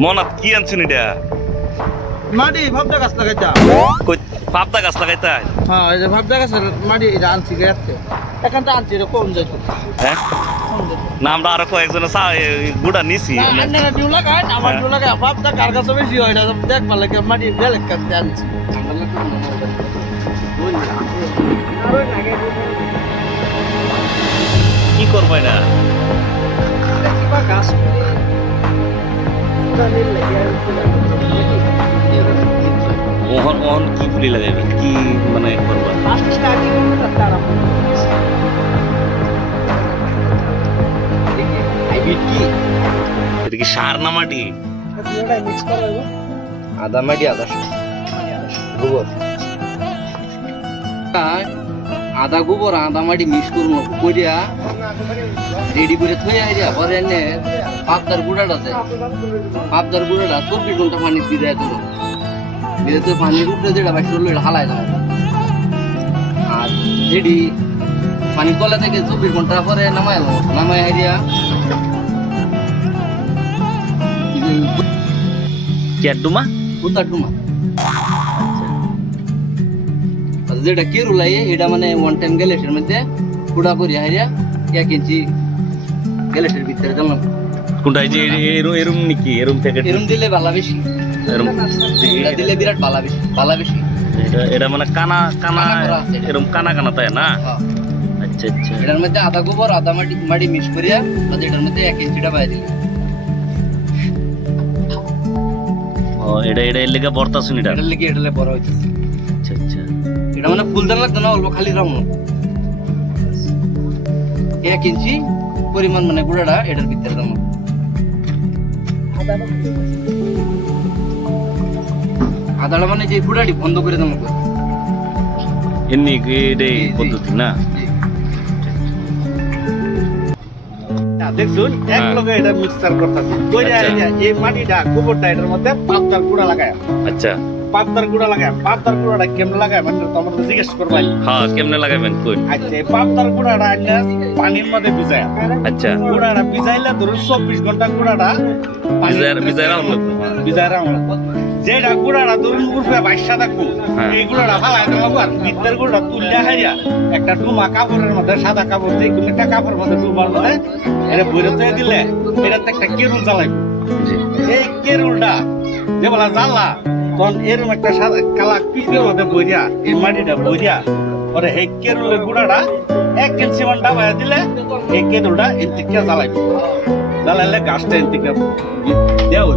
মনাত কি আনছেন এটা? মাটি ভাবদা গাছ লাগাইতা। কই পাবদা গাছ লাগাইতা? হ্যাঁ, এই যে ভাবদা গাছের মাটি এটা আনছি গাছতে। এখানটা আনছি এটা কম যাইতো। হ্যাঁ না আমরা আরো কয়েকজনে গুড়া নিছি। আপনারা ডিউ লাগায়, আমার ডিউ লাগায়। ভাবদা কার কাছে বেশি হয় এটা দেখবার লাগে মাটি বেলেগ কাছে আনছি। কি করবো এটা? গাছ ওহন ওহন কি ফুলি লাগাইবে কি মানে করবা? এটা কি সার না মাটি? আদা মাটি আদা গোবর আদা গোবর আদা মাটি মিক্স করবো করিয়া রেডি করে থই আইয়া পরে এনে পাবদার গুঁড়াটা আছে পাবদার গুঁড়াটা 24 ঘন্টা পানি দিয়ে দেয় তো দিয়ে তো পানির উপরে যেটা বাইশ করলো এটা হালায় যাবে আর রেডি পানি তলা থেকে 24 ঘন্টা পরে নামাই হাইয়া কেডুমা উতার ডুমা যেটা কেরুলাই এটা মানে ওয়ান টাইম গ্যালেটের মধ্যে কুড়া করি হাইয়া 1 ইঞ্চি গ্যালেটের ভিতরে দিলাম। কোনটা এই যে এরম নাকি এরম থেকে এরম দিলে বালা বেশি এরম এটা দিলে বিরাট বালা বেশি এটা মানে কানা কানা করা আছে। এরম কানা কানা তাই না? হ্যাঁ। আচ্ছা আচ্ছা এটার মধ্যে আদা গোবর আদা মাটি মিক্স করিয়া তাহলে এটার মধ্যে 1 ইঞ্চিটা বাই দিলে ও এটা এর লেগে বর্তা শুনি এটা। এটা লে বড় হইতেছে। আচ্ছা আচ্ছা এটা মানে ফুলদান লাগতো না অল্প খালি রং 1 ইঞ্চি পরিমাণ মানে গুঁড়াটা এটার ভিতরে দাম আদাটা মানে যে গুঁড়াটি বন্ধ করে দাম এমনি এটাই পদ্ধতি না? দেখুন এক লগে এটা মিক্সচার করতেছি এই মাটিটা গোবরটা এটার মধ্যে পাবদার গুঁড়া লাগায় আচ্ছা পাবদার গুঁড়াটা কেমন লাগায় মানে তোমার জিজ্ঞেস করবাই। হ্যাঁ কেমনে লাগাবেন কই? আচ্ছা এই পাবদার গুঁড়াটা আনলে পানির মধ্যে ভিজায় আচ্ছা গুঁড়াটা ভিজাইলে ধরুন 24 ঘন্টা গুঁড়াটা বিজায় রাখলো ভিজায় রাখলো যেটা গুঁড়াটা ধরুন উঠবে বাইশা থাকবো এই গুঁড়াটা ফালাই দেবো আর ভিতরের গুঁড়াটা তুললে হারিয়া একটা ডুমা কাপড়ের মধ্যে সাদা কাপড় যে কোনো একটা কাপড়ের মধ্যে ডুবার মধ্যে এটা বইরে তৈরি দিলে এটাতে একটা কেরুল জ্বালাইব। এই কেরুলটা যে বলা জ্বালা তখন এরকম একটা সাদা কালা পিঁপড়ের মধ্যে বইরিয়া এই মাটিটা বইরিয়া পরে এই কেরুলের গুঁড়াটা 1 ইঞ্চি মান ডাবাইয়া দিলে এই কেরুলটা এর থেকে জ্বালাইব জ্বালাইলে গাছটা এর থেকে দেওয়া